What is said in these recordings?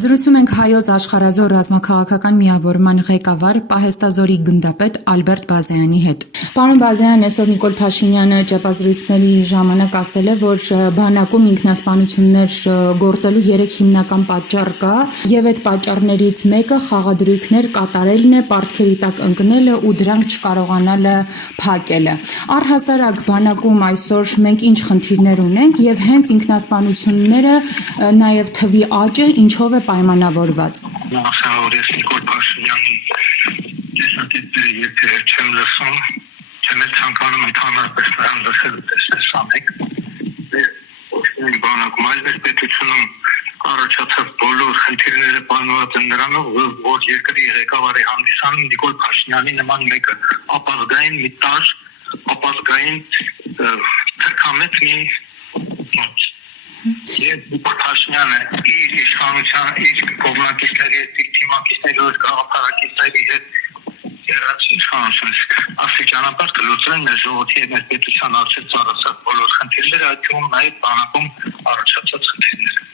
Զրուցում ենք Հայոց աշխարհազոր ռազմաքաղաքական միավորման ղեկավար Պահեստազորի գնդապետ Ալբերտ Բազայանի հետ։ Պարոն Բազայան, այսօր Նիկոլ Փաշինյանը ճեպազրույցների ժամանակ ասել է, որ բանակում ինքնասպանություններ գործելու 3 հիմնական պատճառ կա, եւ այդ պատճառներից մեկը խաղադրույքներ կատարելն է, պարտքերի տակ ընկնելը ու դրանք չկարողանալը փակելը։ Առհասարակ բանակում այսօր մենք ինչ խնդիրներ ունենք եւ հենց ինքնասպանությունները, նաեւ թվի աճը ինչով է պայմանավորված։ Նախորդ Նիկոլ Փաշինյանի դեսանտիպերի եթե չեմ լսում, չեմ ցանկանում ընդհանրապես նրան լսել տեսանեք։ Մեր բանակում այլ մեր պետությունում առաջացած բոլոր խնդիրները պայմանավորված են նրանով, որ երկրի ղեկավարի հանդիսանում Նիկոլ Փաշինյանի նման մեկը ապազգային մի տար, ապազգային թրքամետ մի Եվ Փաշինյանը իր իշխանության, իր կողմնակիցների հետ, իր թիմակիցների հետ, գաղափարակիցների հետ երաց իշխանությունից աստիճանաբար կլուծեն մեր ժողովրդի եւ մեր պետության առջեւ ծառացած բոլոր խնդիրները, այդ թվում նաեւ բանակում առաջացած խնդիրները։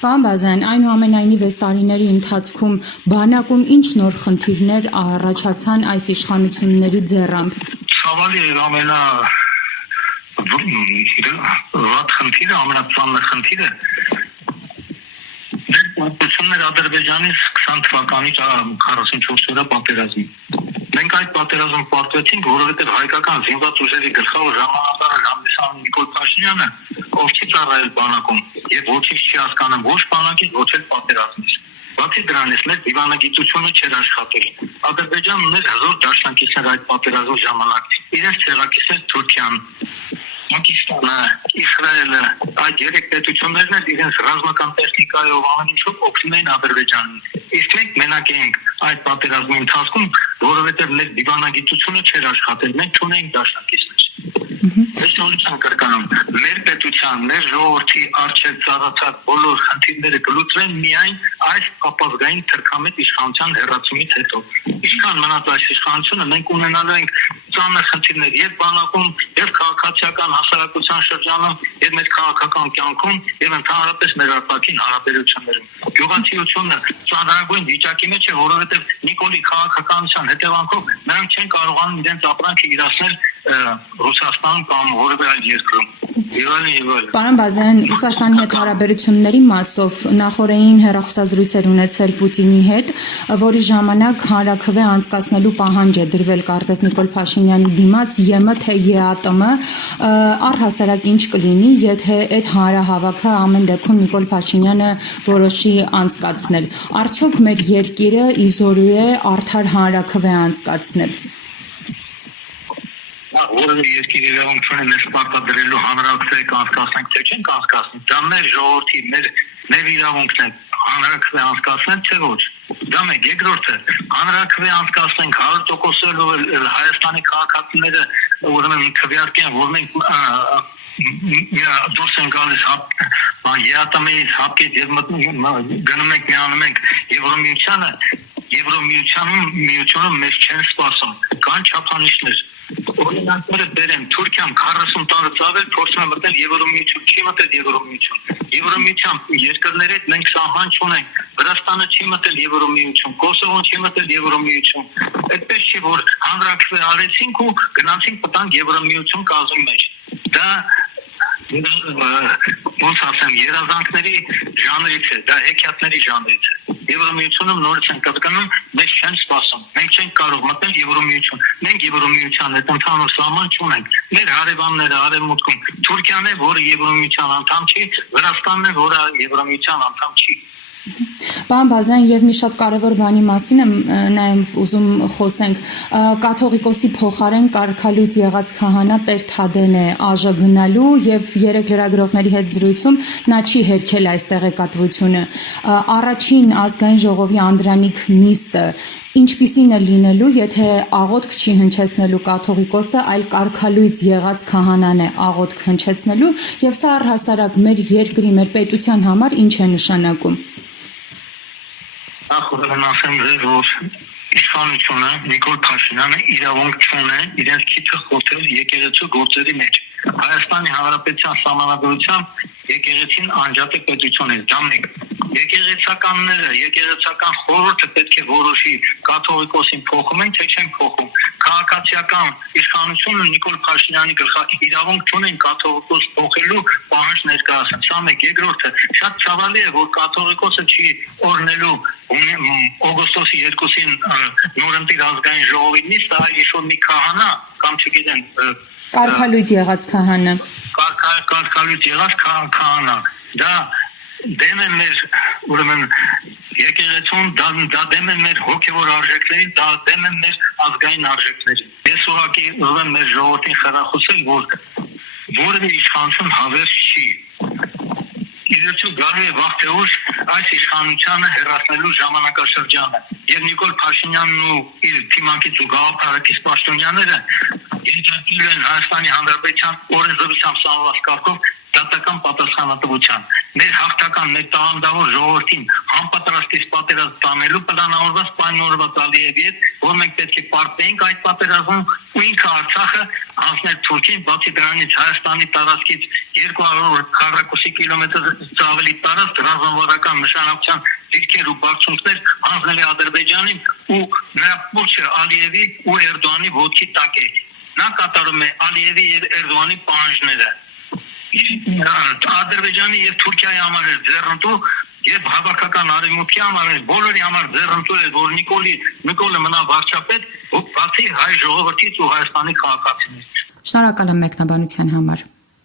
Պարոն Բազայան, այնուամենայնիվ այս տարիների ընթացքում բանակում ինչ նոր խնդիրներ առաջացան այս իշխանությունների ձեռամբ։ Ցավալի է վատ խնդիրը, ամենածանր խնդիրը դեպքություններ Ադրբեջանից 20 թվականի 44 օրը պատերազմի։ Մենք այդ պատերազմ պարտվեցինք, որովհետև հայկական զինված ուժերի գլխավոր հրամանատարը Հանդիսանում Նիկոլ Փաշինյանը, ով չի ծառայել բանակում եւ ոչինչ չի հասկանում ոչ բանակից, ոչ էլ պատերազմից։ Բացի դրանից մեր դիվանագիտությունը չէր աշխատել։ Ադրբեջանն ուներ հզոր դաշնակիցներ այդ պատերազմի ժամանակ։ Իրենց ցեղակիցներ Թուրքիան, Պակիստանը, Իսրայելը, այդ 3 պետություններն էլ իրենց ռազմական տեխնիկայով ամեն ինչով օգնում են Ադրբեջանին։ Իսկ մենք մենակ էինք այդ պատերազմի ընթացքում, որովհետև մեր դիվանագիտությունը չէր աշխատել, մենք չունեինք դաշնակիցներ։ Այս նորից կրկնում, մեր պետության, մեր ժողովրդի առջև ծառացած բոլոր խնդիրները կլուծվեն միայն այս ապազգային թրքամետ իշխանության հեռացումից հետո։ Ինչքան մնաց այս իշխանությունը, մենք ունենալու ենք ծանր խնդիրներ եւ բանակում, եւ քաղաքացիական հասարակության շրջանում, եւ մեր քաղաքական կյանքում, եւ ընդհանրապես մեր արտաքին հարաբերություններում։ Գյուղացիությունը ծանրագույն վիճակի մեջ է, որովհետեւ Նիկոլի քաղաքականության հետևանքով նրանք չեն կարողանում իրենց ապրանքը իրացնել Ռուսաստանում կամ որևէ այլ երկրում։ Պարոն Բազայան, Ռուսաստանի հետ հարաբերությունների մասով նախորդին հեռախոսազրույցեր ունեցել Պուտինի հետ, որի ժամանակ հանրաքվե անցկացնելու պահանջ է դրվել կարծես Նիկոլ Փաշինյանի դիմաց ԵՄ թե ԵԱՏՄ, առհասարակ ինչ կլինի, եթե այդ հանրահավաքը ամեն դեպքում Նիկոլ Փաշինյանը որոշի անցկացնել։ Արդյոք մեր երկիրը իզորու է արդար հանրաքվե անցկացնել։ Որը երկիրի իրավունք չունի մեզ պարտադրելու հանրաքվե անցկացնենք, թե չենք անցկացնի, դա մեր ժողովրդի, մեր իրավունքն է հանրաքվե անցկացնել, թե ոչ։ Դա մեկ, երկրորդը, հանրաքվե անցկացնենք 100%-ով Հայաստանի քաղաքացիները ուրեմն քվեարկեն, որ մենք դուրս են գալիս ԵԱՏՄ-ից հապկետ եւ գնում ենք միանում ենք Եվրոմիությանում մեզ չեն սպասում, կան չափանիշներ։ Օրինակները բերեմ, Թուրքիան 40 տարի ծավալ փորձում է մտնել Եվրոմիություն, չի մտել Եվրոմիություն։ Եվրոմիության երկրների հետ մենք սահման չունենք։ Վրաստանը չի մտել Եվրոմիություն, Կոսովոն չի մտել Եվրոմիություն։ Այդպես չի, որ հանրաքվե արեցինք ու գնացինք մտանք Եվրոմիություն կազմի մեջ։ Դա ոնց ասեմ, երազանքների ժանրից է, դա հեքիաթների ժանրից է։ Եվրոմիությունում նորից են կրկնում, մեզ չեն սպասում, մենք չենք կարող մտնել Եվրոմիություն, մենք Եվրոմիության հետ ընդհանուր սահման չունենք, մեր հարևանները արևմուտքում, Թուրքիան է, որը Եվրոմիության անդամ չի, Վրաստանն է, որը Եվրոմիության անդամ չի։ Պարոն Բազայան, եւ մի շատ կարևոր բանի մասին եմ նաեւ ուզում խոսենք, կաթողիկոսի փոխարեն կարգալույց եղած քահանա Տեր Թադեն է ԱԺ գնալու եւ 3 լրագրողների հետ զրույցում նա չի հերքել այս տեղեկատվությունը։ Առաջին ազգային ժողովի Անդրանիկ նիստը ինչպիսին է լինելու, եթե աղոթք չի հնչեցնելու կաթողիկոսը, այլ կարգալույց եղած քահանան է աղոթք հնչեցնելու, եւ սա առհասարակ մեր երկրի, մեր պետության համար ինչ է նշանակում։ Նախորդն ասեմ ձեզ, որ իշխանությունը Նիկոլ Փաշինյանը իրավունք չունի իրենց քիթը խոթել եկեղեցու գործերի մեջ։ Հայաստանի Հանրապետության սահմանադրությամբ եկեղեցին անջատի պետություն է, դա մեկ։ եկեղեցական խորհուրդը պետք է որոշի կաթողիկոսին փոխում են, թե չեն փոխում։ Քաղաքացիական իշխանությունը Նիկոլ Փաշինյանի գլխի իրավունք չունեն կաթողիկոս փոխելու պահանջ ներկայացնել։ Սա մեկ, երկրորդը, շատ ցավալի է, որ կաթողիկոսը չի օրնելու օգոստոսի 2-ին նորընտիր ազգային ժողովի նիստ, այլ իշոն մի քահանա կամ չգիտեմ Կարգալույծ եղած քահանա։ Կարգալույծ եղած քահանա։ Դա դեմ է մեր ուրեմն եկեղեցուն, դա դեմ է մեր հոգևոր արժեքներին, դա դեմ է մեր ազգային արժեքներին։ Ես ուղղակի ուզում եմ մեր ժողովրդին խրախուսել, որ որևէ իշխանություն հավերժ չի։ Իրեցու գալու է վաղ թե ուշ այս իշխանությանը հեռացնելու ժամանակաշրջանը։ Եվ Նիկոլ Փաշինյանն ու իր թիմակից ու գաղափարակից պաշտոնյաները ենթարկել են Հայաստանի Հանրապետության օրենսդրությամբ սահմանված կարգով դատական պատասխանատվության։ Մեր հաղթական, մեր տաղանդավոր ժողովրդին համապատրաստից պատերազմ տանելու պլանավորված պայմանավորված Ալիևի հետ, որ մենք պետք է պարտեինք այդ պատերազմում ու ինքը Արցախը հանձնել Թուրքիային, բացի դրանից Հայաստանի տարածքից 200 քառակուսի կիլոմետրից ավելի տարածք ռազմավարական նշանակության դիրքեր ու բարձունքներ հանձնել է Ադրբեջանին ու նրա փորձը Ալիևի ու Էրդողանի ոտքի տակ է։ Նա կատարում է Ալիևի եւ Էրդողանի պահանջները։ Ադրբեջանի եւ Թուրքիայի համար է ձեռնտու եւ հավաքական արևմուտքի համար է բոլորի համար ձեռնտու է, որ Նիկոլը մնա վարչապետ, բացի հայ ժողովրդից ու Հայաստանի քաղաքացիներից։ Շնորհակալ եմ մեկնաբանության համար։